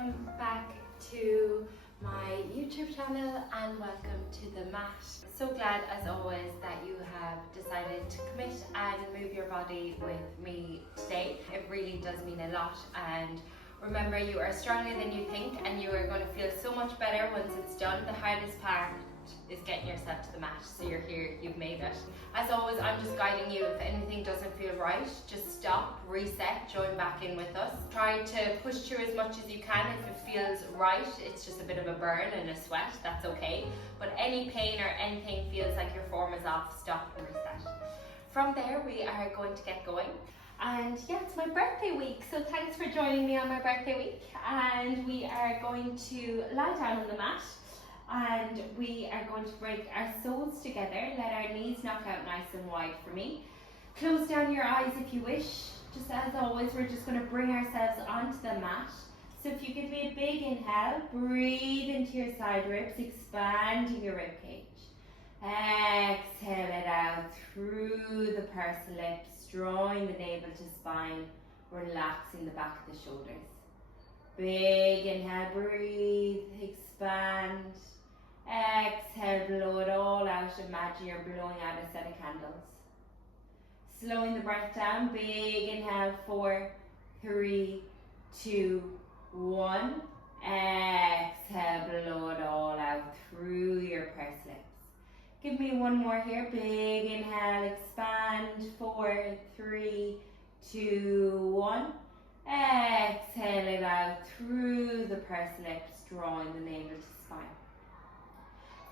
welcome back to my YouTube channel and welcome to the mat. So glad as always that you have decided to commit and move your body with me today. It really does mean a lot, and remember, you are stronger than you think and you are going to feel so much better once it's done. The hardest part is getting yourself to the mat, so you're here, you've made it. As always, I'm just guiding you. If anything doesn't feel right, just stop, reset, join back in with us. Try to push through as much as you can. If it feels right, it's just a bit of a burn and a sweat, that's okay. But any pain or anything feels like your form is off, stop and reset. From there, we are going to get going. And yeah, it's my birthday week, so thanks for joining me on my birthday week. And we are going to lie down on the mat and we are going to break our soles together. Let our knees knock out nice and wide for me. Close down your eyes if you wish. Just as always, we're just going to bring ourselves onto the mat. So if you give me a big inhale, breathe into your side ribs, expanding your rib cage. Exhale it out through the pursed lips, drawing the navel to spine, relaxing the back of the shoulders. Big inhale, breathe, expand. Exhale, blow it all out. Imagine you're blowing out a set of candles. Slowing the breath down. Big inhale, 4, 3, 2, 1. Exhale, blow it all out through your pursed lips. Give me one more here. Big inhale, expand. 4, 3, 2, 1. Exhale it out through the pursed lips, drawing the navel to spine.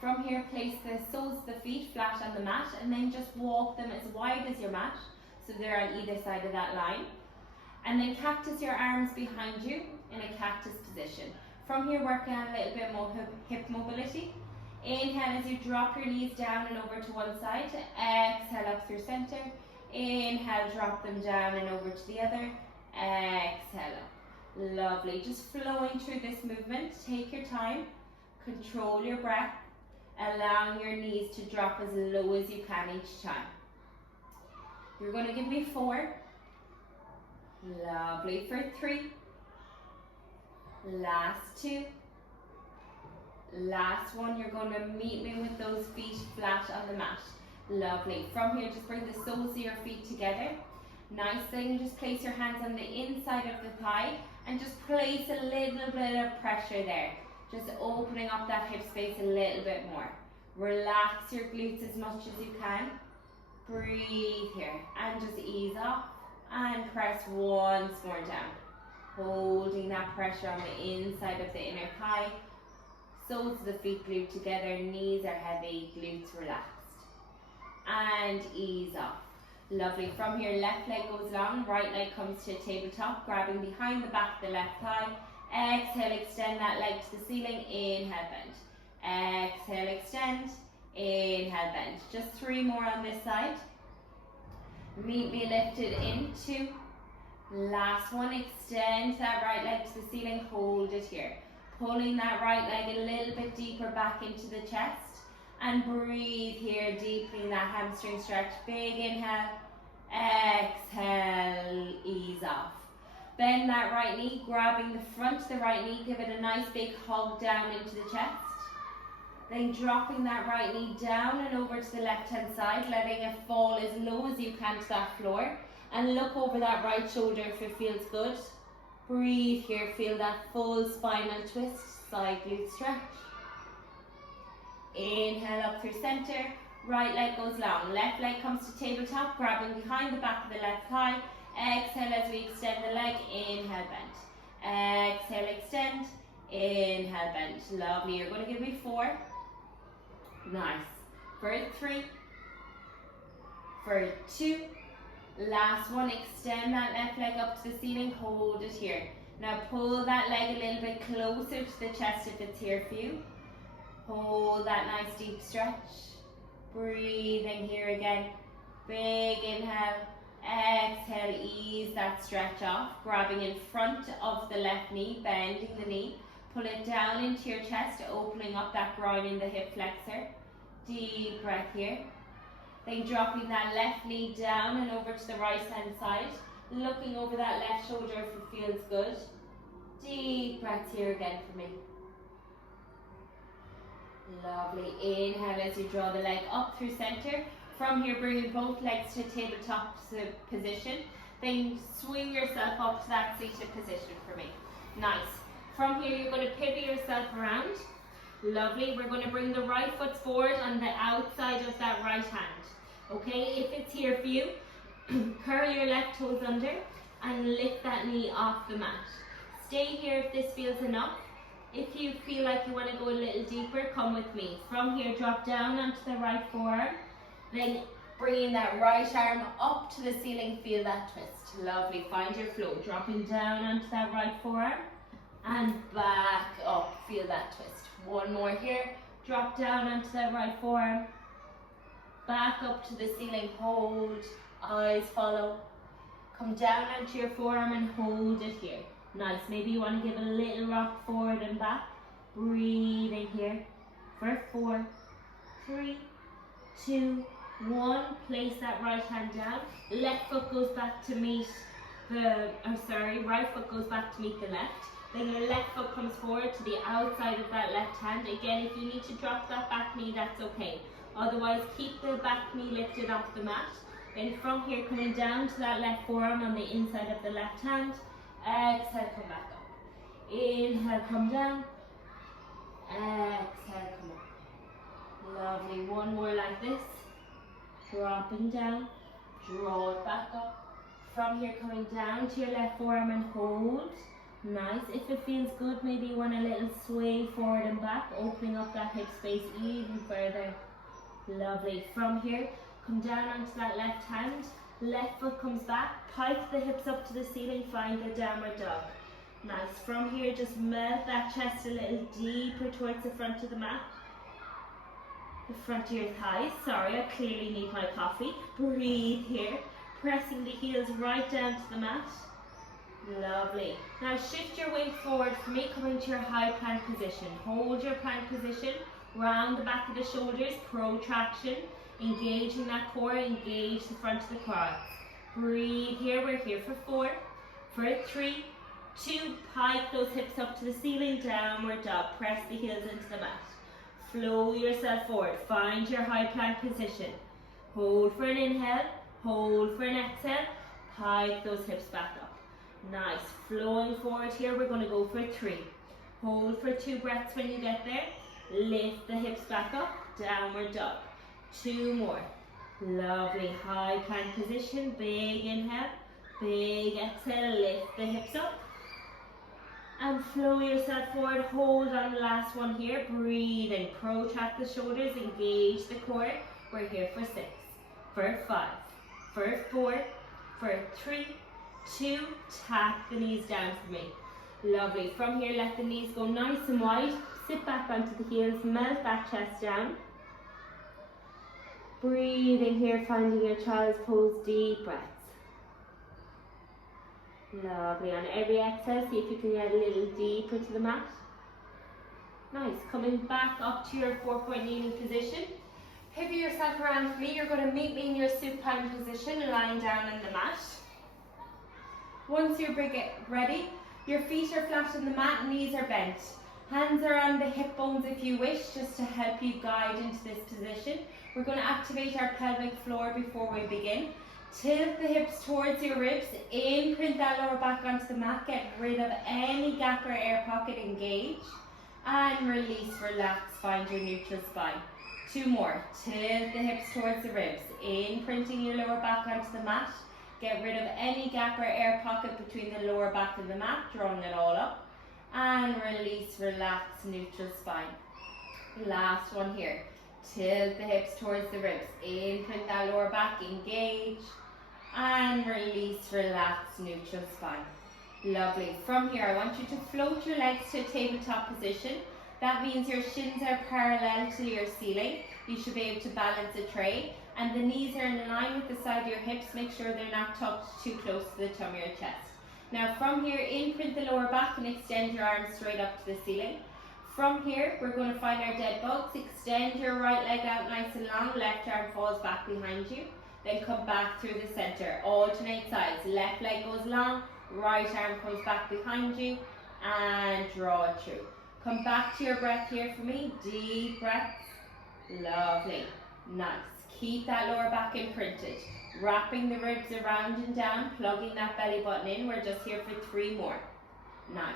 From here, place the soles of the feet flat on the mat and then just walk them as wide as your mat, so they're on either side of that line. And then cactus your arms behind you in a cactus position. From here, working on a little bit more hip mobility. Inhale as you drop your knees down and over to one side. Exhale up through center. Inhale, drop them down and over to the other. Exhale up. Lovely. Just flowing through this movement. Take your time. Control your breath. Allowing your knees to drop as low as you can each time. You're going to give me 4. Lovely. For 3. Last 2. Last 1. You're going to meet me with those feet flat on the mat. Lovely. From here, just bring the soles of your feet together. Nice thing, just place your hands on the inside of the thigh and just place a little bit of pressure there. Just opening up that hip space a little bit more. Relax your glutes as much as you can. Breathe here and just ease off and press once more down. Holding that pressure on the inside of the inner thigh. Soles of the feet glued together, knees are heavy, glutes relaxed. And ease off. Lovely. From here, left leg goes long, right leg comes to a tabletop, grabbing behind the back of the left thigh. Exhale, extend that leg to the ceiling. Inhale, bend. Exhale, extend. Inhale, bend. Just 3 more on this side. Meet me lifted into. Last one, extend that right leg to the ceiling. Hold it here. Pulling that right leg a little bit deeper back into the chest. And breathe here, deepening that hamstring stretch. Big inhale. Exhale, ease off. Bend that right knee, grabbing the front of the right knee, give it a nice big hug down into the chest. Then dropping that right knee down and over to the left hand side, letting it fall as low as you can to that floor. And look over that right shoulder if it feels good. Breathe here, feel that full spinal twist, side glute stretch. Inhale up through center, right leg goes long, left leg comes to tabletop, grabbing behind the back of the left thigh. Exhale as we extend the leg, inhale, bend. Exhale, extend, inhale, bend. Lovely, you're going to give me 4. Nice. For 3. For 2. Last one, extend that left leg up to the ceiling, hold it here. Now pull that leg a little bit closer to the chest if it's here for you. Hold that nice deep stretch. Breathing here again. Big inhale. Exhale, ease that stretch off. Grabbing in front of the left knee, bending the knee. Pull it down into your chest, opening up that groin in the hip flexor. Deep breath here. Then dropping that left knee down and over to the right hand side. Looking over that left shoulder if it feels good. Deep breaths here again for me. Lovely. Inhale as you draw the leg up through center. From here, bringing both legs to tabletop position. Then swing yourself up to that seated position for me. Nice. From here, you're going to pivot yourself around. Lovely. We're going to bring the right foot forward on the outside of that right hand. Okay, if it's here for you, curl your left toes under and lift that knee off the mat. Stay here if this feels enough. If you feel like you want to go a little deeper, come with me. From here, drop down onto the right forearm. Then bringing that right arm up to the ceiling, feel that twist. Lovely, find your flow. Dropping down onto that right forearm and back up, feel that twist. One more here, drop down onto that right forearm. Back up to the ceiling, hold, eyes follow. Come down onto your forearm and hold it here. Nice, maybe you want to give a little rock forward and back. Breathing here for 4, 3, 2, 1. Place that right hand down. Left foot goes back to meet the, right foot goes back to meet the left. Then your left foot comes forward to the outside of that left hand. Again, if you need to drop that back knee, that's okay. Otherwise, keep the back knee lifted off the mat. Then from here, coming down to that left forearm on the inside of the left hand. Exhale, come back up. Inhale, come down. Exhale, come up. Lovely. One more like this. Dropping down. Draw it back up. From here, coming down to your left forearm and hold. Nice. If it feels good, maybe you want a little sway forward and back, opening up that hip space even further. Lovely. From here, come down onto that left hand. Left foot comes back, pike the hips up to the ceiling, find the downward dog. Nice. From here, just melt that chest a little deeper towards the front of the mat. The front of your thighs. Sorry, I clearly need my coffee. Breathe here. Pressing the heels right down to the mat. Lovely. Now shift your weight forward for me, coming to your high plank position. Hold your plank position, round the back of the shoulders, protraction. Engaging that core, engage the front of the quads. Breathe here, we're here for 4, for 3, 2, pike those hips up to the ceiling, downward dog, press the heels into the mat. Flow yourself forward, find your high plank position. Hold for an inhale, hold for an exhale, pike those hips back up. Nice, flowing forward here, we're going to go for 3. Hold for 2 breaths when you get there, lift the hips back up, downward dog. 2 more. Lovely. High plank position. Big inhale. Big exhale. Lift the hips up. And flow yourself forward. Hold on the last one here. Breathe in. Protract the shoulders. Engage the core. We're here for 6. For 5. For 4. For 3. 2. Tap the knees down for me. Lovely. From here, let the knees go nice and wide. Sit back onto the heels. Melt that chest down. Breathing here, finding your child's pose, deep breaths. Lovely. On every exhale, see if you can get a little deeper to the mat. Nice. Coming back up to your 4-point kneeling position. Pivot yourself around for me. You're going to meet me in your supine position, lying down on the mat. Once you're ready, your feet are flat on the mat, knees are bent. Hands are on the hip bones if you wish, just to help you guide into this position. We're going to activate our pelvic floor before we begin. Tilt the hips towards your ribs, imprint that lower back onto the mat, get rid of any gap or air pocket, engage. And release, relax, find your neutral spine. 2 more. Tilt the hips towards the ribs, imprinting your lower back onto the mat. Get rid of any gap or air pocket between the lower back and the mat, drawing it all up. And release, relax, neutral spine. Last one here. Tilt the hips towards the ribs. Imprint that lower back, engage. And release, relax, neutral spine. Lovely. From here, I want you to float your legs to a tabletop position. That means your shins are parallel to your ceiling. You should be able to balance a tray. And the knees are in line with the side of your hips. Make sure they're not tucked too close to the tummy or chest. Now from here, imprint the lower back and extend your arms straight up to the ceiling. From here, we're going to find our dead bugs. Extend your right leg out nice and long. Left arm falls back behind you. Then come back through the center. Alternate sides. Left leg goes long. Right arm comes back behind you. and draw it through. Come back to your breath here for me. Deep breaths. Lovely. Nice. Keep that lower back imprinted. Wrapping the ribs around and down, plugging that belly button in. We're just here for 3 more. Nice.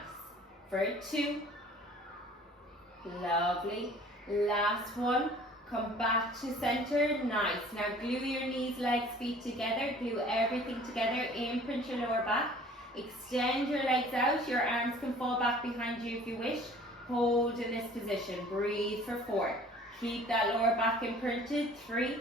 For 2. Lovely. Last one. Come back to center. Nice. Now glue your knees, legs, feet together. Glue everything together. Imprint your lower back. Extend your legs out. Your arms can fall back behind you if you wish. Hold in this position. Breathe for 4. Keep that lower back imprinted. 3,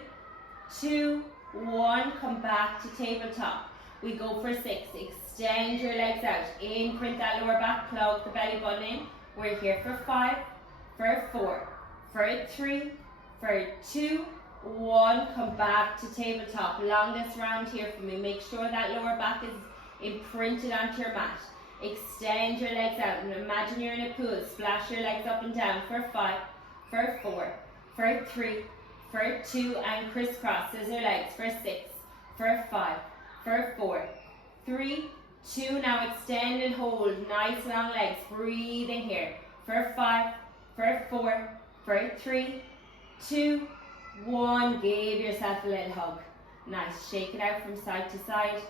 2, 1. Come back to tabletop. We go for 6. Extend your legs out. Imprint that lower back. Plug the belly button in. We're here for 5, for 4, for 3, for 2, 1. Come back to tabletop. Longest round here for me. Make sure that lower back is imprinted onto your mat. Extend your legs out and imagine you're in a pool. Splash your legs up and down for 5, for 4, for 3, for 2, and crisscross. Scissor legs for 6, for 5, for 4, 3, 2. Now extend and hold. Nice long legs. Breathing here. For 5, for 4, for 3, 2, 1. Give yourself a little hug. Nice. Shake it out from side to side.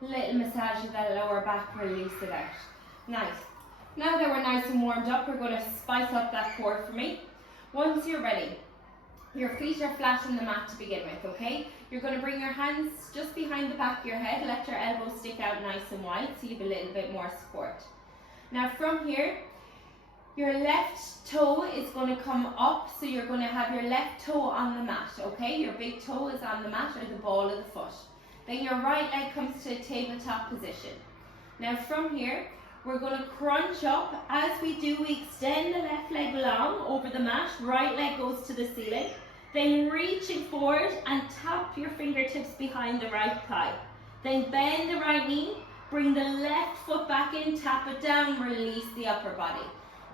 Little massage of that lower back, release it out. Nice. Now that we're nice and warmed up, we're going to spice up that core for me. Once you're ready, your feet are flat on the mat to begin with, okay? You're going to bring your hands just behind the back of your head. Let your elbows stick out nice and wide so you have a little bit more support. Now from here, your left toe is going to come up, so you're going to have your left toe on the mat, okay? Your big toe is on the mat or the ball of the foot. Then your right leg comes to a tabletop position. Now from here, we're going to crunch up. As we do, we extend the left leg long over the mat. Right leg goes to the ceiling. Then reaching forward and tap your fingertips behind the right thigh. Then bend the right knee. Bring the left foot back in. Tap it down. Release the upper body.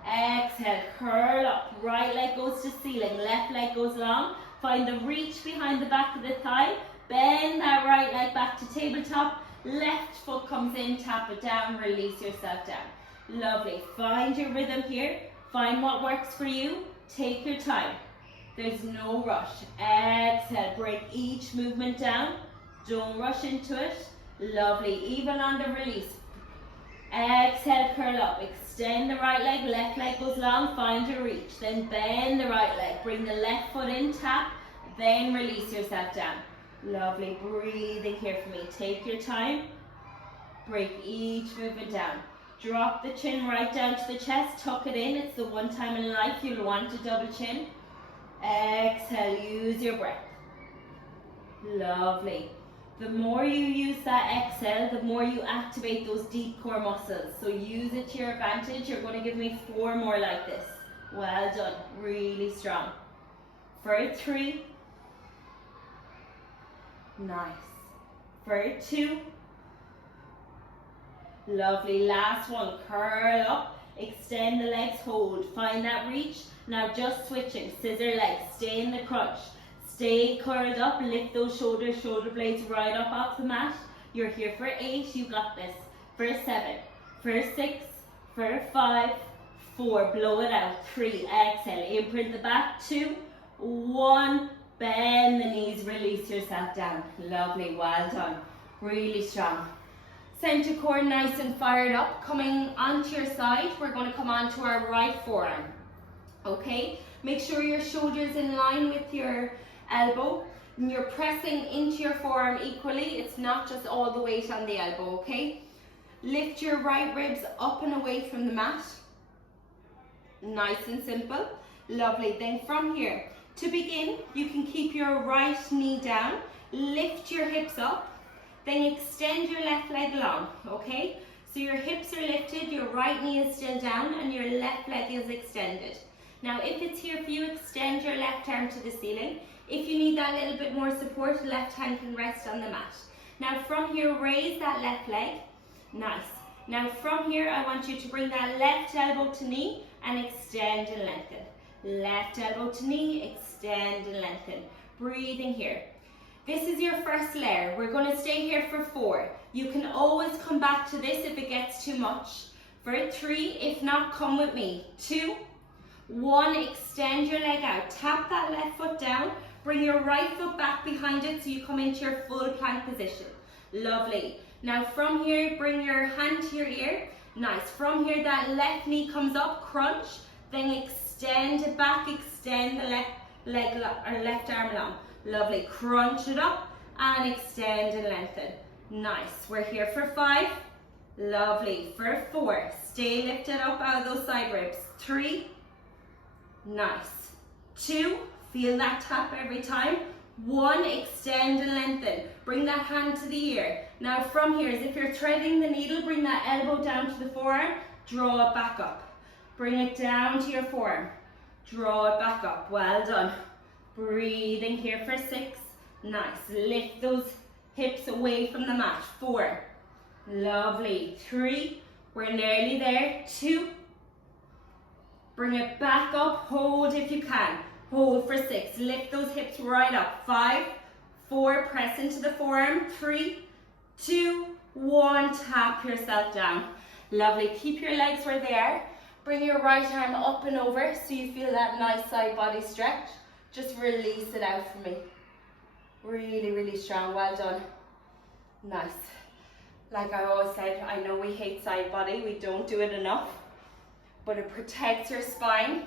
Exhale. Curl up. Right leg goes to ceiling. Left leg goes long. Find the reach behind the back of the thigh. Bend that right leg back to tabletop. Left foot comes in, tap it down, release yourself down. Lovely. Find your rhythm here. Find what works for you. Take your time. There's no rush. Exhale. Break each movement down. Don't rush into it. Lovely. Even on the release. Exhale, curl up. Extend the right leg. Left leg goes long. Find your reach. Then bend the right leg. Bring the left foot in, tap. Then release yourself down. Lovely. Breathing here for me. Take your time. Break each movement down. Drop the chin right down to the chest. Tuck it in. It's the one time in life you'll want to double chin. Exhale. Use your breath. Lovely. The more you use that exhale, the more you activate those deep core muscles. So use it to your advantage. You're going to give me 4 more like this. Well done. Really strong. For 3. Nice. For 2. Lovely. Last one. Curl up. Extend the legs. Hold. Find that reach. Now just switching. Scissor legs. Stay in the crunch. Stay curled up. Lift those shoulders. Shoulder blades right up off the mat. You're here for 8. You got this. For 7. For 6. For 5. 4. Blow it out. 3. Exhale. Imprint the back. 2. 1. Bend the knees, release yourself down. Lovely, well done. Really strong. Center core nice and fired up. Coming onto your side, we're going to come onto our right forearm. Okay, make sure your shoulder's in line with your elbow. And you're pressing into your forearm equally. It's not just all the weight on the elbow, okay? Lift your right ribs up and away from the mat. Nice and simple. Lovely. Then from here, to begin, you can keep your right knee down, lift your hips up, then extend your left leg long, okay? So your hips are lifted, your right knee is still down, and your left leg is extended. Now, if it's here for you, extend your left arm to the ceiling. If you need that little bit more support, left hand can rest on the mat. Now, from here, raise that left leg. Nice. Now, from here, I want you to bring that left elbow to knee and extend and lengthen. Left elbow to knee, extend and lengthen. Breathing here. This is your first layer. We're going to stay here for 4. You can always come back to this if it gets too much. For 3, if not, come with me. 2, 1, extend your leg out. Tap that left foot down. Bring your right foot back behind it so you come into your full plank position. Lovely. Now from here, bring your hand to your ear. Nice. From here, that left knee comes up, crunch. Then extend it back, extend the left arm long. Lovely. Crunch it up and extend and lengthen. Nice. We're here for 5. Lovely. For 4, stay lifted up out of those side ribs. 3, nice. 2, feel that tap every time. 1, extend and lengthen. Bring that hand to the ear. Now from here, as if you're threading the needle, bring that elbow down to the forearm, draw it back up. Bring it down to your forearm, draw it back up. Well done. Breathing here for 6. Nice. Lift those hips away from the mat. 4. Lovely. 3. We're nearly there. 2. Bring it back up. Hold if you can. Hold for 6. Lift those hips right up. 5, 4. Press into the forearm. 3, 2, 1. Tap yourself down. Lovely. Keep your legs where they are. Bring your right arm up and over so you feel that nice side body stretch. Just release it out for me. Really, really strong. Well done. Nice. Like I always said, I know we hate side body. We don't do it enough. But it protects your spine.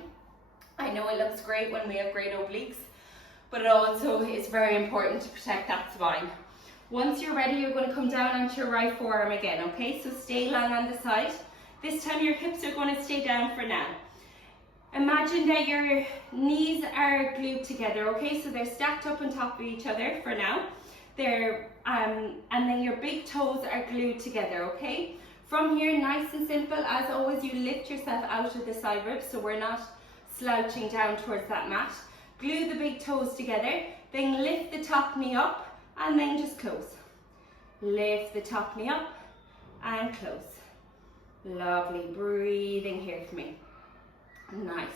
I know it looks great when we have great obliques, but it also is very important to protect that spine. Once you're ready, you're going to come down onto your right forearm again, okay? So stay long on the side. This time your hips are going to stay down for now. Imagine that your knees are glued together, okay? So they're stacked up on top of each other for now. And then your big toes are glued together, okay? From here, nice and simple, as always, you lift yourself out of the side ribs so we're not slouching down towards that mat. Glue the big toes together, then lift the top knee up and then just close. Lift the top knee up and close. Lovely. Breathing here for me. Nice.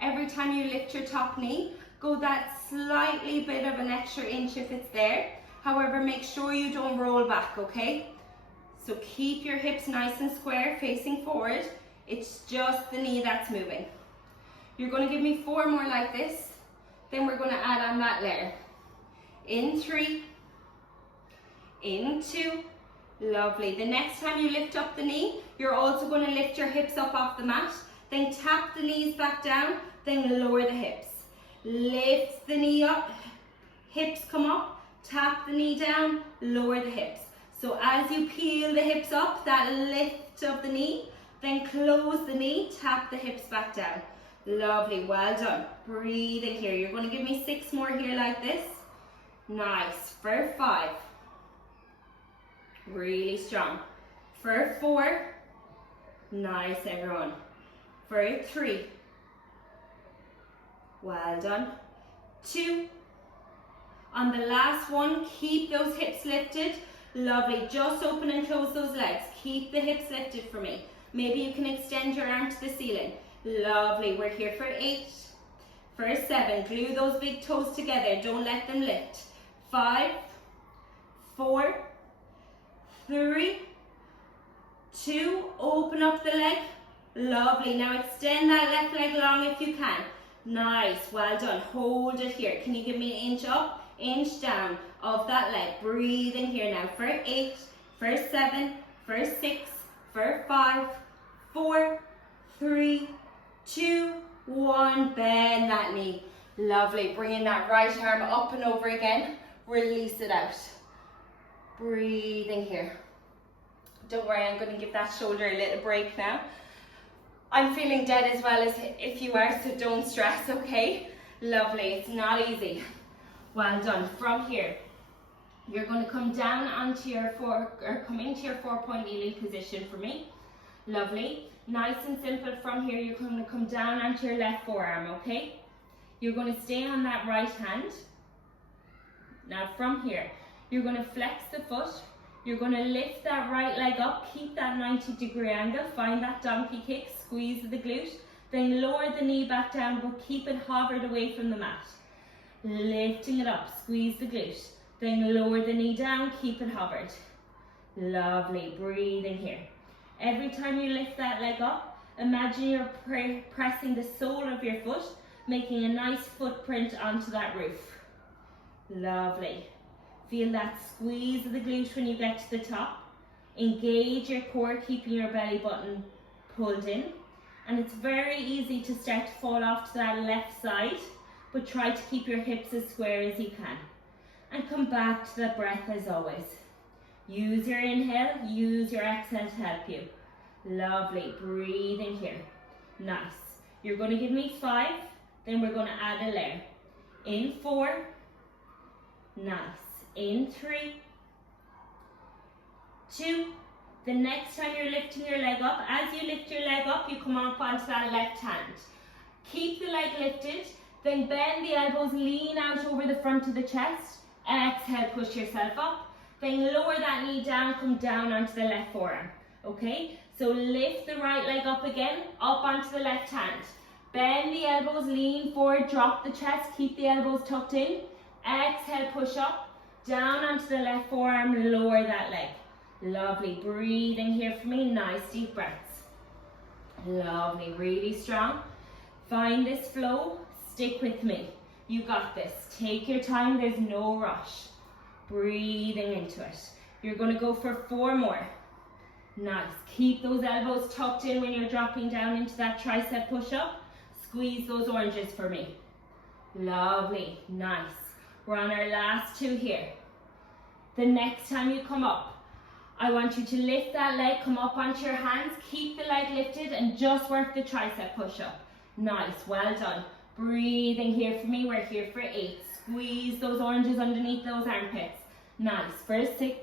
Every time you lift your top knee, go that slightly bit of an extra inch if it's there. However, make sure you don't roll back, okay? So keep your hips nice and square, facing forward. It's just the knee that's moving. You're going to give me 4 more like this. Then we're going to add on that layer. In 3. In 2. Lovely. The next time you lift up the knee, you're also going to lift your hips up off the mat. Then tap the knees back down. Then lower the hips. Lift the knee up. Hips come up. Tap the knee down. Lower the hips. So as you peel the hips up, that lift of the knee, then close the knee, tap the hips back down. Lovely, well done. Breathing here. You're going to give me 6 more here like this. Nice. For 5. Really strong. For 4. Nice, everyone. For 3. Well done. 2. On the last one, keep those hips lifted. Lovely. Just open and close those legs. Keep the hips lifted for me. Maybe you can extend your arm to the ceiling. Lovely. We're here for 8. For 7. Glue those big toes together. Don't let them lift. 5, 4, 3, 2. Open up the leg. Lovely. Now extend that left leg long if you can. Nice. Well done. Hold it here. Can you give me an inch up, inch down of that leg? Breathing here now. For 8, for 7, for 6, for 5, 4, 3, 2, 1. Bend that knee. Lovely. Bringing that right arm up and over again. Release it out. Breathing here. Don't worry, I'm going to give that shoulder a little break now. I'm feeling dead as well as if you are, so don't stress, okay? Lovely. It's not easy. Well done. From here, you're going to come down onto your come into your 4-point kneeling position for me. Lovely. Nice and simple. From here, you're going to come down onto your left forearm, okay? You're going to stay on that right hand. Now from here, you're going to flex the foot. You're going to lift that right leg up. Keep that 90-degree angle. Find that donkey kick. Squeeze the glute. Then lower the knee back down, but keep it hovered away from the mat. Lifting it up. Squeeze the glute. Then lower the knee down. Keep it hovered. Lovely. Breathing here. Every time you lift that leg up, imagine you're pressing the sole of your foot, making a nice footprint onto that roof. Lovely. Feel that squeeze of the glute when you get to the top. Engage your core, keeping your belly button pulled in. And it's very easy to start to fall off to that left side, but try to keep your hips as square as you can. And come back to the breath as always. Use your inhale, use your exhale to help you. Lovely, breathe in here. Nice. You're going to give me 5, then we're going to add a layer. In 4, nice. In 3, 2. The next time you're lifting your leg up, as you lift your leg up, you come up onto that left hand. Keep the leg lifted, then bend the elbows, lean out over the front of the chest. Exhale, push yourself up. Then lower that knee down, come down onto the left forearm. Okay, so lift the right leg up again, up onto the left hand. Bend the elbows, lean forward, drop the chest, keep the elbows tucked in. Exhale, push up, down onto the left forearm, lower that leg. Lovely, breathing here for me, nice deep breaths. Lovely, really strong. Find this flow, stick with me. You got this, take your time, there's no rush. Breathing into it. You're going to go for 4 more. Nice, keep those elbows tucked in when you're dropping down into that tricep push-up. Squeeze those oranges for me. Lovely, nice. We're on our last 2 here. The next time you come up, I want you to lift that leg, come up onto your hands, keep the leg lifted and just work the tricep push-up. Nice, well done. Breathing here for me, we're here for 8. Squeeze those oranges underneath those armpits. Nice, for 6,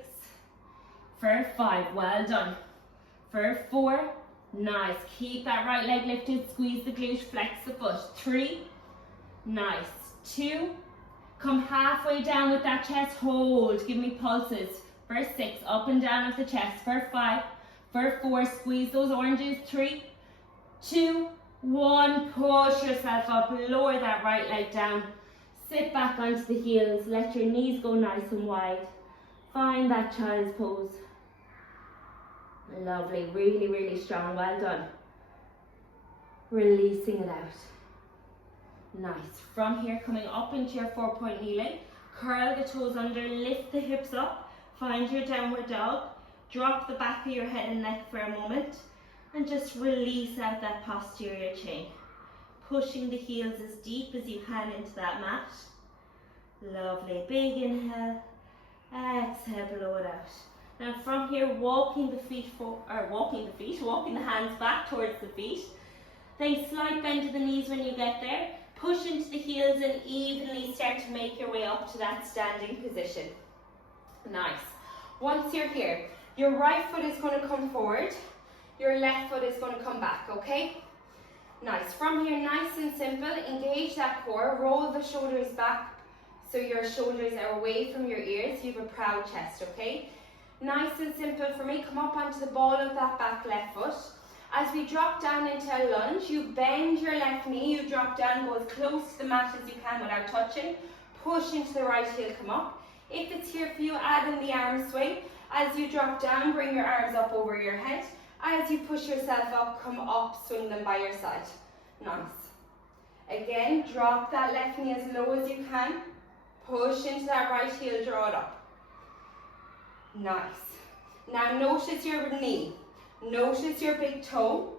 for 5, well done. For 4, nice, keep that right leg lifted, squeeze the glute, flex the foot. 3, nice. 2, come halfway down with that chest, hold, give me pulses. For 6, up and down of the chest. For 5, for 4, squeeze those oranges. 3, 2, 1, push yourself up, lower that right leg down. Sit back onto the heels, let your knees go nice and wide. Find that child's pose. Lovely, really, really strong, well done. Releasing it out. Nice. From here, coming up into your 4-point kneeling, curl the toes under, lift the hips up. Find your downward dog, drop the back of your head and neck for a moment and just release out that posterior chain. Pushing the heels as deep as you can into that mat. Lovely, big inhale, exhale, blow it out. Now from here, walking the hands back towards the feet. Then slight bend to the knees when you get there. Push into the heels and evenly start to make your way up to that standing position. Nice. Once you're here, your right foot is going to come forward, your left foot is going to come back, okay? Nice. From here, nice and simple, engage that core, roll the shoulders back so your shoulders are away from your ears, you have a proud chest, okay? Nice and simple for me, come up onto the ball of that back left foot. As we drop down into a lunge, you bend your left knee, you drop down, go as close to the mat as you can without touching, push into the right heel, come up. If it's here for you, add in the arm swing. As you drop down, bring your arms up over your head. As you push yourself up, come up, swing them by your side. Nice. Again, drop that left knee as low as you can. Push into that right heel, draw it up. Nice. Now notice your knee. Notice your big toe.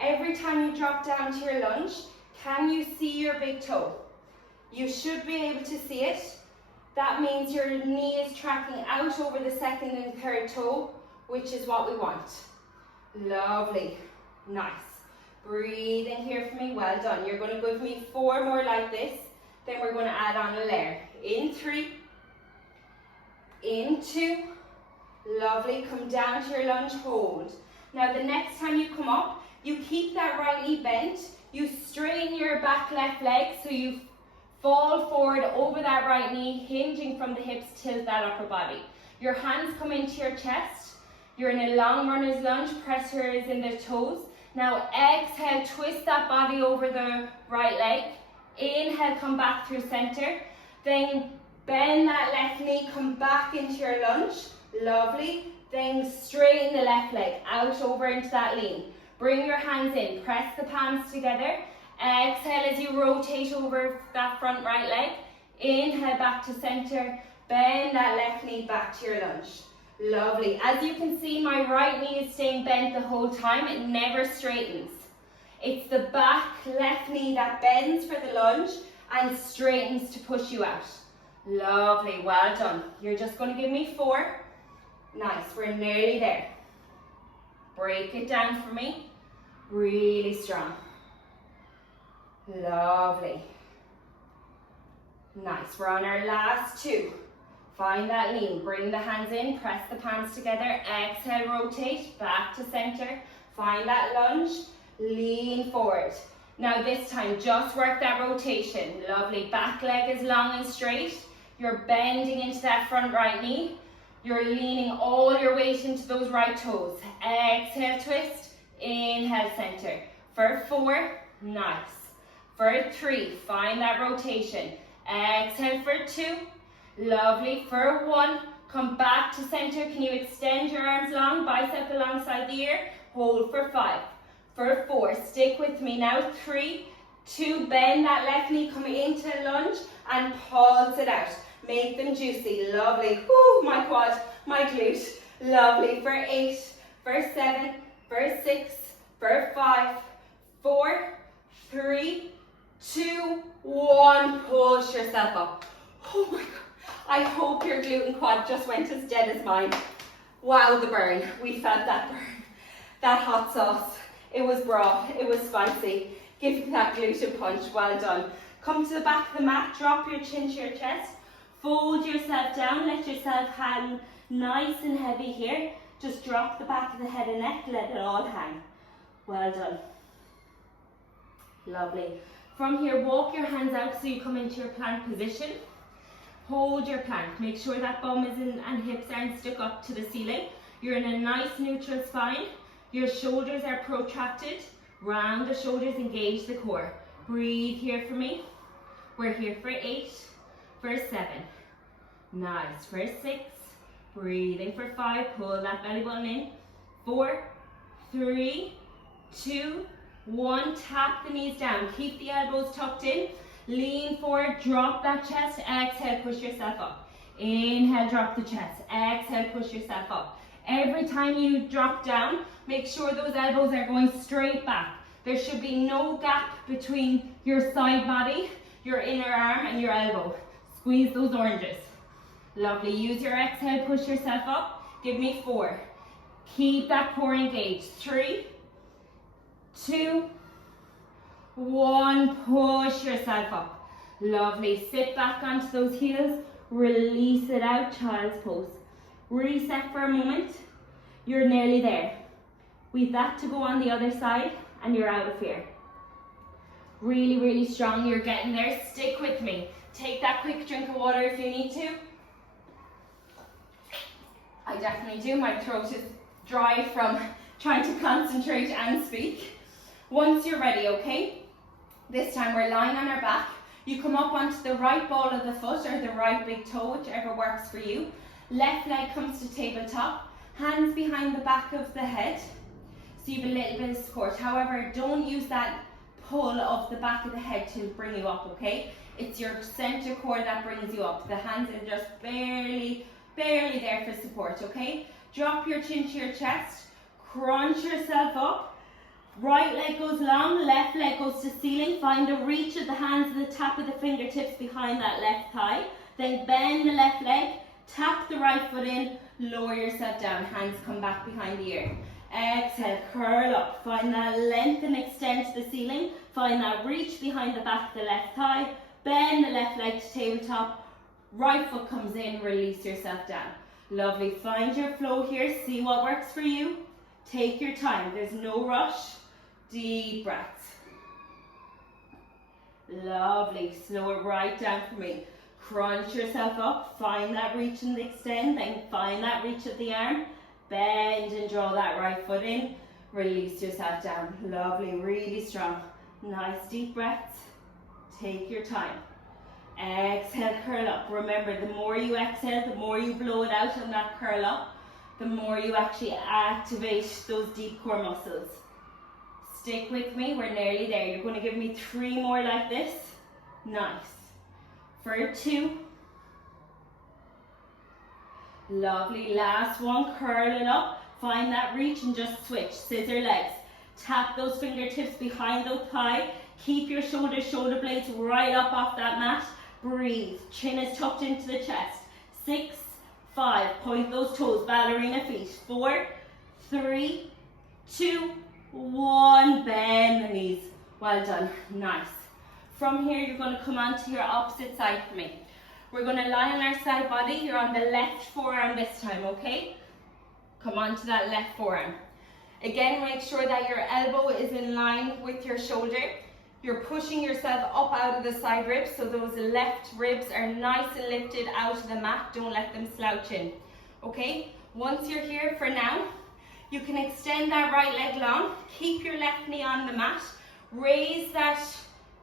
Every time you drop down to your lunge, can you see your big toe? You should be able to see it. That means your knee is tracking out over the second and third toe, which is what we want. Lovely. Nice. Breathe in here for me. Well done. You're going to give me 4 more like this. Then we're going to add on a layer. In 3. In 2. Lovely. Come down to your lunge. Hold. Now the next time you come up, you keep that right knee bent. You straighten your back left leg so you fall forward over that right knee, hinging from the hips, tilt that upper body. Your hands come into your chest. You're in a long runner's lunge, pressure is in the toes. Now exhale, twist that body over the right leg. Inhale, come back through center. Then bend that left knee, come back into your lunge. Lovely. Then straighten the left leg out over into that lean. Bring your hands in, press the palms together. Exhale as you rotate over that front right leg. Inhale back to center. Bend that left knee back to your lunge. Lovely. As you can see, my right knee is staying bent the whole time. It never straightens. It's the back left knee that bends for the lunge and straightens to push you out. Lovely. Well done. You're just going to give me 4. Nice. We're nearly there. Break it down for me. Really strong. Lovely. Nice. We're on our last 2. Find that lean. Bring the hands in. Press the palms together. Exhale, rotate. Back to center. Find that lunge. Lean forward. Now this time, just work that rotation. Lovely. Back leg is long and straight. You're bending into that front right knee. You're leaning all your weight into those right toes. Exhale, twist. Inhale, center. For 4, nice. For 3, find that rotation. Exhale for 2, lovely. For 1, come back to center. Can you extend your arms long, bicep alongside the ear? Hold for 5. For 4, stick with me now. 3, 2, bend that left knee, come into lunge and pulse it out. Make them juicy, lovely. Whoo, my quad, my glute, lovely. For 8, for 7, for 6, for 5, 4, 3, 2, 1, push yourself up. Oh my God, I hope your glute and quad just went as dead as mine. Wow, the burn, we felt that burn. That hot sauce, it was raw, it was spicy. Give that glute a punch, well done. Come to the back of the mat, drop your chin to your chest, fold yourself down, let yourself hang nice and heavy here. Just drop the back of the head and neck, let it all hang. Well done. Lovely. From here, walk your hands out so you come into your plank position. Hold your plank. Make sure that bum is in and hips aren't stuck up to the ceiling. You're in a nice neutral spine. Your shoulders are protracted. Round the shoulders, engage the core. Breathe here for me. We're here for 8, for 7. Nice. For 6. Breathing for 5. Pull that belly button in. 4, 3, 2, 1, tap the knees down, keep the elbows tucked in, lean forward, drop that chest, exhale, push yourself up. Inhale, drop the chest, exhale, push yourself up. Every time you drop down, make sure those elbows are going straight back. There should be no gap between your side body, your inner arm and your elbow. Squeeze those oranges. Lovely, use your exhale, push yourself up. Give me 4. Keep that core engaged. 3, 2, 1, push yourself up. Lovely, sit back onto those heels, release it out, child's pose. Reset for a moment, you're nearly there. We've that to go on the other side and you're out of here. Really, really strong, you're getting there, stick with me. Take that quick drink of water if you need to. I definitely do, my throat is dry from trying to concentrate and speak. Once you're ready, okay? This time we're lying on our back. You come up onto the right ball of the foot or the right big toe, whichever works for you. Left leg comes to tabletop. Hands behind the back of the head. So you have a little bit of support. However, don't use that pull of the back of the head to bring you up, okay? It's your center core that brings you up. The hands are just barely there for support, okay? Drop your chin to your chest. Crunch yourself up. Right leg goes long, left leg goes to ceiling. Find a reach of the hands and the tap of the fingertips behind that left thigh. Then bend the left leg, tap the right foot in, lower yourself down. Hands come back behind the ear. Exhale, curl up. Find that length and extend to the ceiling. Find that reach behind the back of the left thigh. Bend the left leg to tabletop. Right foot comes in, release yourself down. Lovely, find your flow here. See what works for you. Take your time, there's no rush. Deep breaths. Lovely. Slow it right down for me. Crunch yourself up. Find that reach and extend. Then find that reach of the arm. Bend and draw that right foot in. Release yourself down. Lovely. Really strong. Nice deep breaths. Take your time. Exhale, curl up. Remember, the more you exhale, the more you blow it out on that curl up. the more you actually activate those deep core muscles. Stick with me, we're nearly there. You're going to give me 3 more like this. Nice. For 2. Lovely. Last one, curl it up. Find that reach and just switch. Scissor legs. Tap those fingertips behind the thigh. Keep your shoulder blades right up off that mat. Breathe. Chin is tucked into the chest. 6, 5. Point those toes. Ballerina feet. 4, 3, 2, 1. Bend the knees. Well done. Nice. From here, you're going to come onto your opposite side for me. We're going to lie on our side body. You're on the left forearm this time, okay? Come onto that left forearm. Again, make sure that your elbow is in line with your shoulder. You're pushing yourself up out of the side ribs, so those left ribs are nice and lifted out of the mat. Don't let them slouch in, okay? Once you're here for now, you can extend that right leg long. Keep your left knee on the mat. Raise that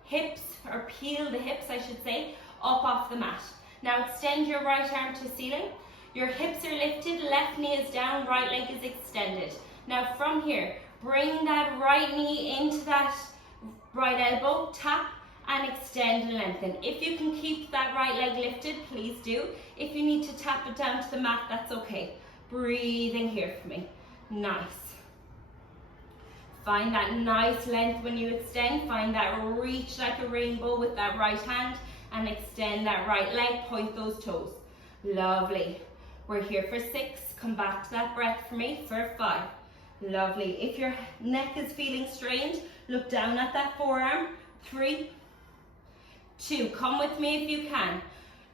hips, or peel the hips, I should say, up off the mat. Now extend your right arm to ceiling. Your hips are lifted, left knee is down, right leg is extended. Now from here, bring that right knee into that right elbow, tap and extend and lengthen. If you can keep that right leg lifted, please do. If you need to tap it down to the mat, that's okay. Breathe in here for me. Nice. Find that nice length when you extend. Find that reach like a rainbow with that right hand and extend that right leg. Point those toes. Lovely. We're here for 6. Come back to that breath for me for 5. Lovely. If your neck is feeling strained, look down at that forearm. 3, 2. Come with me if you can.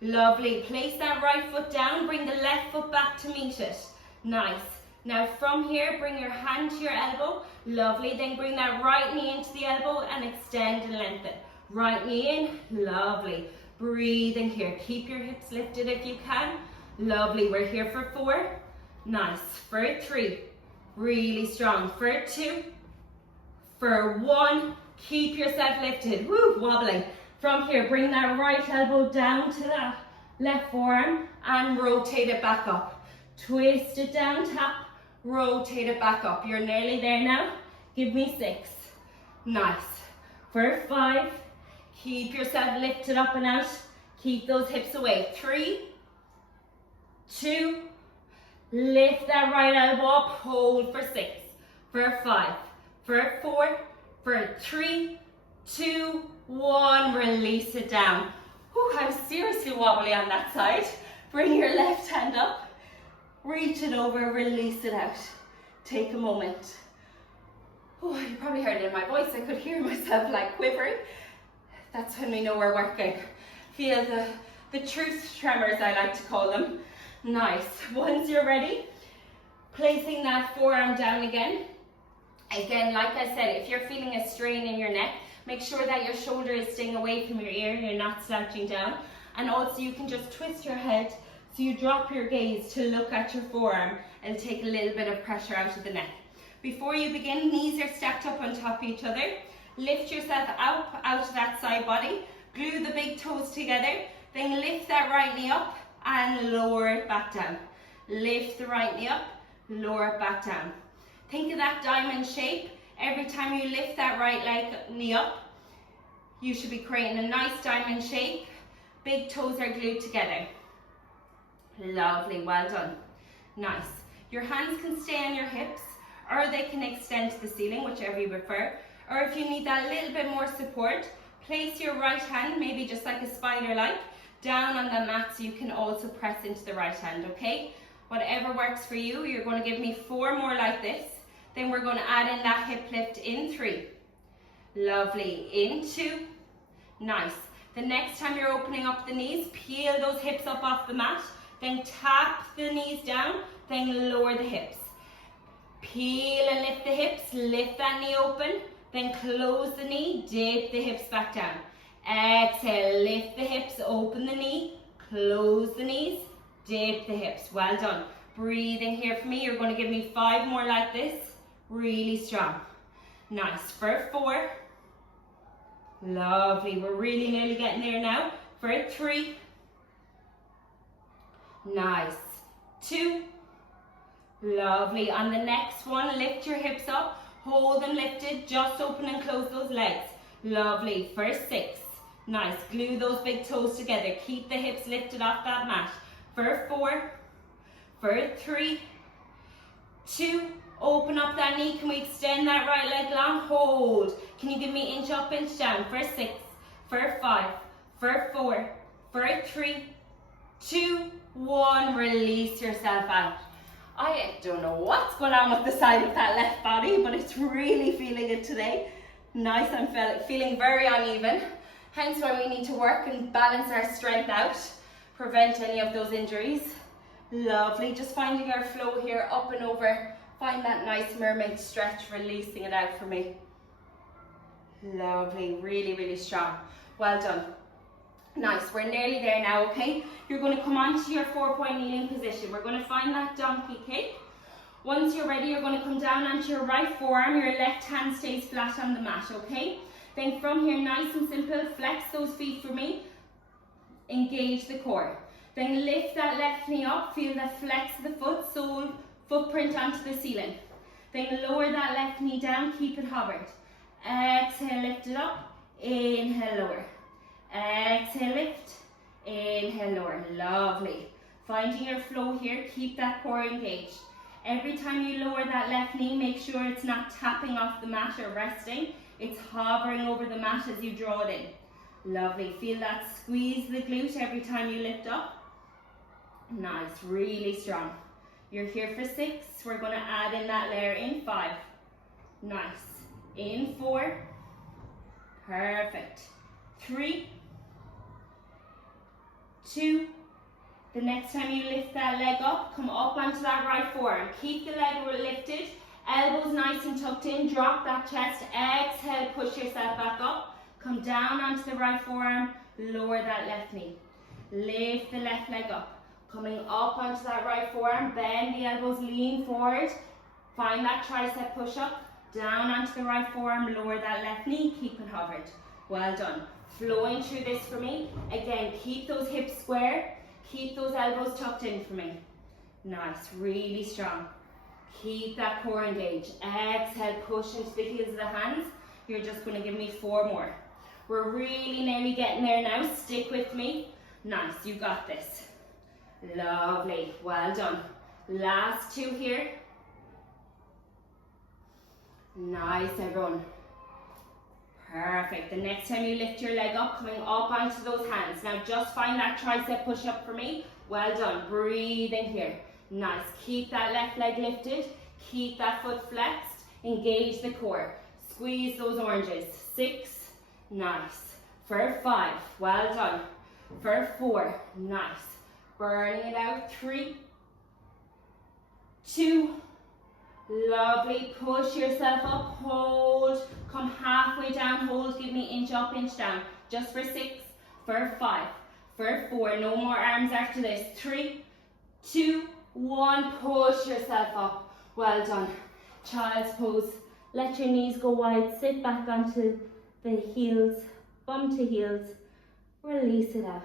Lovely. Place that right foot down. Bring the left foot back to meet it. Nice. Now from here, bring your hand to your elbow. Lovely. Then bring that right knee into the elbow and extend and lengthen. Right knee in. Lovely. Breathe in here. Keep your hips lifted if you can. Lovely. We're here for 4. Nice. For 3. Really strong. For 2. For 1. Keep yourself lifted. Woo, wobbling. From here, bring that right elbow down to that left forearm and rotate it back up. Twist it down, tap, rotate it back up. You're nearly there now. Give me 6. Nice. For 5. Keep yourself lifted up and out. Keep those hips away. 3, 2, lift that right elbow up, hold for 6. For 5. For 4. For 3, 2, 1, release it down. Whew, I'm seriously wobbly on that side. Bring your left hand up, reach it over, release it out. Take a moment. Oh, you probably heard it in my voice. I could hear myself like quivering. That's when we know we're working. Feel the truth tremors, I like to call them. Nice. Once you're ready, placing that forearm down again. Again, like I said, if you're feeling a strain in your neck, make sure that your shoulder is staying away from your ear, you're not slouching down. And also you can just twist your head so you drop your gaze to look at your forearm and take a little bit of pressure out of the neck. Before you begin, knees are stacked up on top of each other. Lift yourself up out of that side body. Glue the big toes together. Then lift that right knee up and lower it back down. Lift the right knee up, lower it back down. Think of that diamond shape. Every time you lift that right leg knee up, you should be creating a nice diamond shape. Big toes are glued together. Lovely, well done. Nice. Your hands can stay on your hips, or they can extend to the ceiling, whichever you prefer. Or if you need that little bit more support, place your right hand, maybe just like a spider-like, down on the mat so you can also press into the right hand, okay? Whatever works for you. You're going to give me 4 more like this. Then we're going to add in that hip lift in 3. Lovely. In 2. Nice. The next time you're opening up the knees, peel those hips up off the mat. Then tap the knees down. Then lower the hips. Peel and lift the hips. Lift that knee open. Then close the knee. Dip the hips back down. Exhale. Lift the hips. Open the knee. Close the knees. Dip the hips. Well done. Breathe in here for me. You're going to give me 5 more like this. Really strong. Nice. For 4. Lovely. We're really nearly getting there now. For 3. Nice. 2. Lovely. On the next one, lift your hips up, hold them lifted, just open and close those legs. Lovely. For 6. Nice. Glue those big toes together. Keep the hips lifted off that mat. For 4. For 3. 2. Open up that knee. Can we extend that right leg long? Hold. Can you give me inch up, inch down? For 6. For 5. For 4. For 3. 2. 1. Release yourself out. I don't know what's going on with the side of that left body, but it's really feeling it today. Nice. I'm feeling very uneven. Hence why we need to work and balance our strength out, prevent any of those injuries. Lovely, just finding our flow here, up and over. Find that nice mermaid stretch, releasing it out for me. Lovely, really, really strong. Well done. Nice, we're nearly there now, okay? You're going to come onto your 4-point kneeling position. We're going to find that donkey kick. Once you're ready, you're going to come down onto your right forearm. Your left hand stays flat on the mat, okay? Then from here, nice and simple, flex those feet for me. Engage the core. Then lift that left knee up, feel the flex of the foot, sole, footprint onto the ceiling. Then lower that left knee down, keep it hovered. Exhale, lift it up, inhale, lower. Exhale, lift, inhale, lower. Lovely. Finding your flow here, keep that core engaged. Every time you lower that left knee, make sure it's not tapping off the mat or resting. It's hovering over the mat as you draw it in. Lovely. Feel that squeeze the glute every time you lift up. Nice. Really strong. You're here for 6. We're going to add in that layer in 5. Nice. In 4. Perfect. 3. 2. The next time you lift that leg up, come up onto that right forearm. Keep the leg lifted. Elbows nice and tucked in, drop that chest, exhale, push yourself back up, come down onto the right forearm, lower that left knee, lift the left leg up, coming up onto that right forearm, bend the elbows, lean forward, find that tricep push up, down onto the right forearm, lower that left knee, keep it hovered. Well done. Flowing through this for me. Again, keep those hips square, keep those elbows tucked in for me. Nice, really strong. Keep that core engaged. Exhale, push into the heels of the hands. You're just going to give me 4 more. We're really nearly getting there now. Stick with me. Nice, you got this. Lovely, well done. Last 2 here. Nice, everyone. Perfect. The next time you lift your leg up, coming up onto those hands. Now just find that tricep push up for me. Well done. Breathe in here. Nice. Keep that left leg lifted. Keep that foot flexed. Engage the core. Squeeze those oranges. 6. Nice. For 5. Well done. For 4. Nice. Burning it out. 3. 2. Lovely. Push yourself up. Hold. Come halfway down. Hold. Give me inch up, inch down. Just for 6. For 5. For 4. No more arms after this. 3, 2, 1. Push yourself up. Well done. Child's pose. Let your knees go wide. Sit back onto the heels. Bum to heels. Release it out.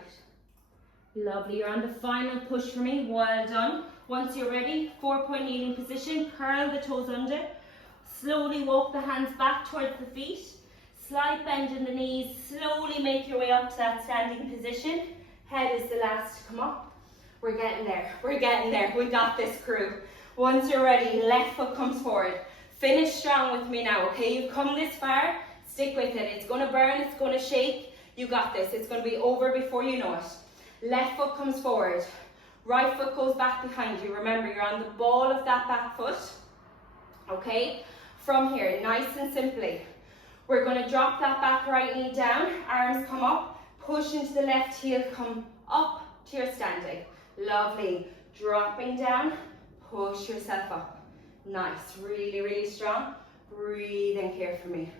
Lovely. You're on the final push for me. Well done. Once you're ready, 4-point kneeling position. Curl the toes under. Slowly walk the hands back towards the feet. Slight bend in the knees. Slowly make your way up to that standing position. Head is the last to come up. We're getting there. We're getting there. We got this, crew. Once you're ready, left foot comes forward. Finish strong with me now, okay? You've come this far. Stick with it. It's going to burn. It's going to shake. You got this. It's going to be over before you know it. Left foot comes forward. Right foot goes back behind you. Remember, you're on the ball of that back foot. Okay? From here, nice and simply, we're going to drop that back right knee down. Arms come up. Push into the left heel. Come up to your standing. Lovely. Dropping down. Push yourself up. Nice. Really, really strong. Breathing here for me.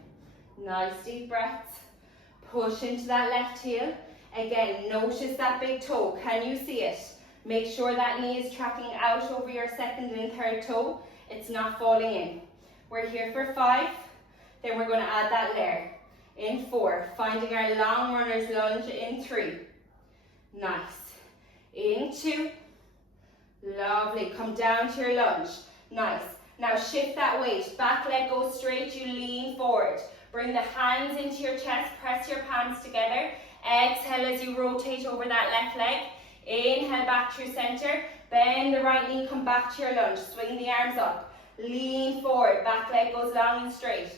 Nice deep breaths. Push into that left heel. Again, notice that big toe. Can you see it? Make sure that knee is tracking out over your second and third toe. It's not falling in. We're here for 5. Then we're going to add that layer. In 4. Finding our long runner's lunge in 3. Nice. In 2. Lovely. Come down to your lunge. Nice. Now shift that weight. Back leg goes straight. You lean forward. Bring the hands into your chest. Press your palms together. Exhale as you rotate over that left leg. Inhale back through center. Bend the right knee. Come back to your lunge. Swing the arms up. Lean forward. Back leg goes long and straight.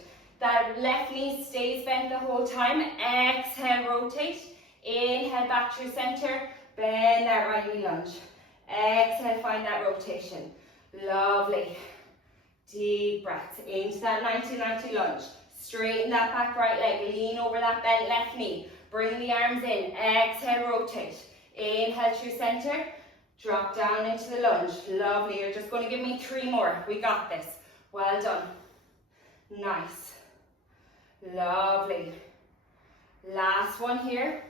That left knee stays bent the whole time. Exhale, rotate. Inhale back through center. Bend that right knee, lunge. Exhale, find that rotation. Lovely. Deep breaths into that 90-90 lunge. Straighten that back right leg. Lean over that bent left knee. Bring the arms in. Exhale, rotate. Inhale through center. Drop down into the lunge. Lovely. You're just going to give me 3 more. We got this. Well done. Nice. Lovely. Last one here.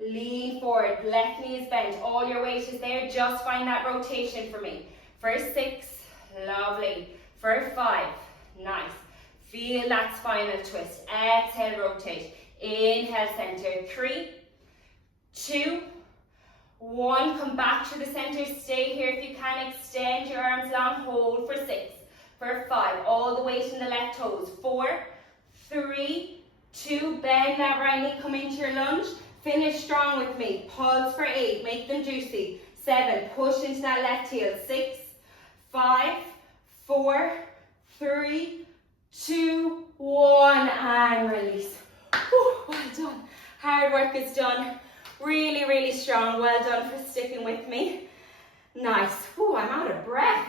Lean forward. Left knee is bent. All your weight is there. Just find that rotation for me. For 6. Lovely. For 5. Nice. Feel that spinal twist. Exhale, rotate. Inhale, center. 3, 2, 1. Come back to the center. Stay here if you can. Extend your arms long. Hold for 6. For 5. All the weight in the left toes. 4, 3, 2. Bend that right knee. Come into your lunge. Finish strong with me. Pulse for 8. Make them juicy. 7. Push into that left heel. 6, 5, 4, 3, 2, 1. And release. Whew, well done. Hard work is done. Really, really strong. Well done for sticking with me. Nice. Whew, I'm out of breath.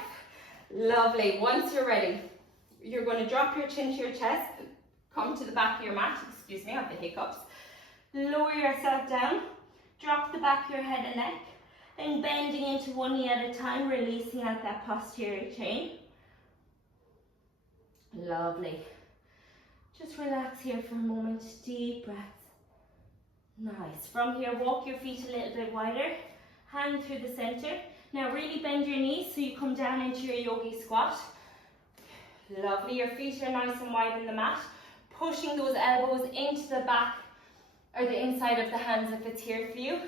Lovely. Once you're ready, you're going to drop your chin to your chest. Come to the back of your mat. Excuse me, I have the hiccups. Lower yourself down. Drop the back of your head and neck. And bending into one knee at a time, releasing out that posterior chain. Lovely. Just relax here for a moment. Deep breath. Nice. From here, walk your feet a little bit wider. Hand through the center. Now really bend your knees so you come down into your yogi squat. Lovely. Your feet are nice and wide in the mat. Pushing those elbows into the back or the inside of the hands if it's here for you.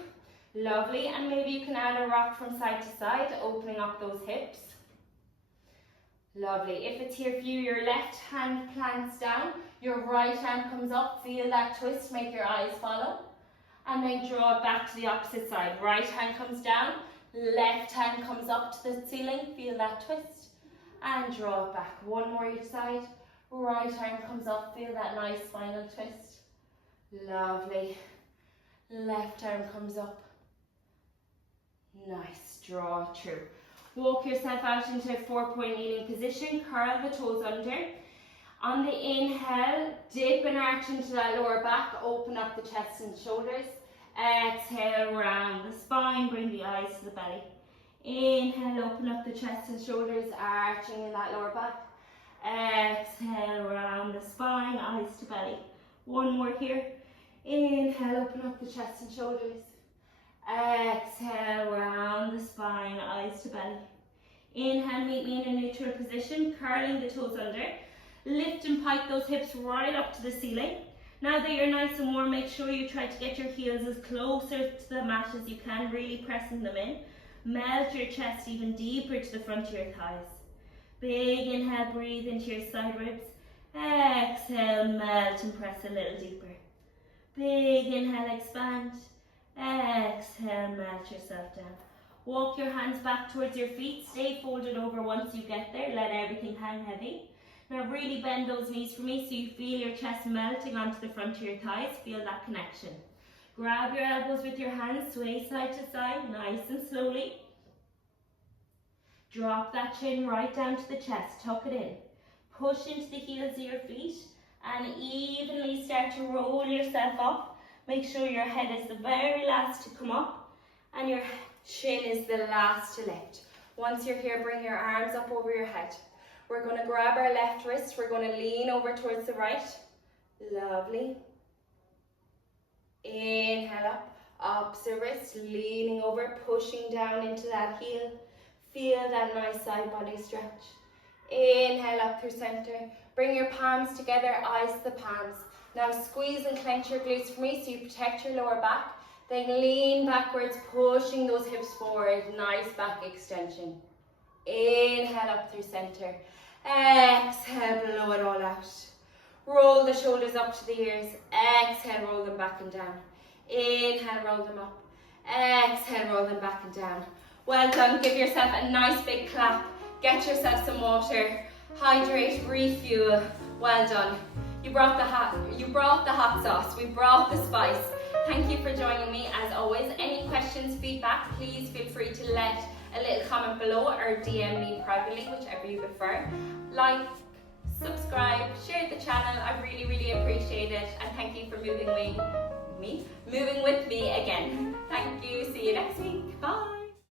Lovely. And maybe you can add a rock from side to side, opening up those hips. Lovely. If it's here for you, your left hand plants down, your right hand comes up. Feel that twist. Make your eyes follow. And then draw it back to the opposite side. Right hand comes down, left hand comes up to the ceiling. Feel that twist. And draw it back. One more each side. Right hand comes up. Feel that nice spinal twist. Lovely. Left arm comes up. Nice. Draw through. Walk yourself out into a 4-point kneeling position. Curl the toes under. On the inhale, dip and arch into that lower back. Open up the chest and shoulders. Exhale, round the spine. Bring the eyes to the belly. Inhale, open up the chest and shoulders, arching in that lower back. Exhale, round the spine, eyes to belly. One more here. Inhale, open up the chest and shoulders. Exhale, round the spine, eyes to belly. Inhale, meet me in a neutral position, curling the toes under. Lift and pike those hips right up to the ceiling. Now that you're nice and warm, make sure you try to get your heels as closer to the mat as you can, really pressing them in. Melt your chest even deeper to the front of your thighs. Big inhale, breathe into your side ribs. Exhale, melt and press a little deeper. Big inhale, expand. Exhale, melt yourself down. Walk your hands back towards your feet. Stay folded over once you get there. Let everything hang heavy. Now really bend those knees for me so you feel your chest melting onto the front of your thighs. Feel that connection. Grab your elbows with your hands. Sway side to side, nice and slowly. Drop that chin right down to the chest. Tuck it in. Push into the heels of your feet and evenly start to roll yourself up. Make sure your head is the very last to come up and your chin is the last to lift. Once you're here, bring your arms up over your head. We're going to grab our left wrist. We're going to lean over towards the right. Lovely. Inhale up. Opposite wrist, leaning over, pushing down into that heel. Feel that nice side body stretch. Inhale up through center. Bring your palms together, eyes to the palms. Now squeeze and clench your glutes for me so you protect your lower back. Then lean backwards, pushing those hips forward. Nice back extension. Inhale up through center. Exhale, blow it all out. Roll the shoulders up to the ears. Exhale, roll them back and down. Inhale, roll them up. Exhale, roll them back and down. Well done. Give yourself a nice big clap. Get yourself some water. Hydrate, refuel. Well done. You brought the hot sauce. We brought the spice. Thank you for joining me as always. Any questions, feedback, please feel free to let a little comment below or DM me privately, whichever you prefer. Like, subscribe, share the channel. I really, really appreciate it. And thank you for moving with me again. Thank you. See you next week. Bye.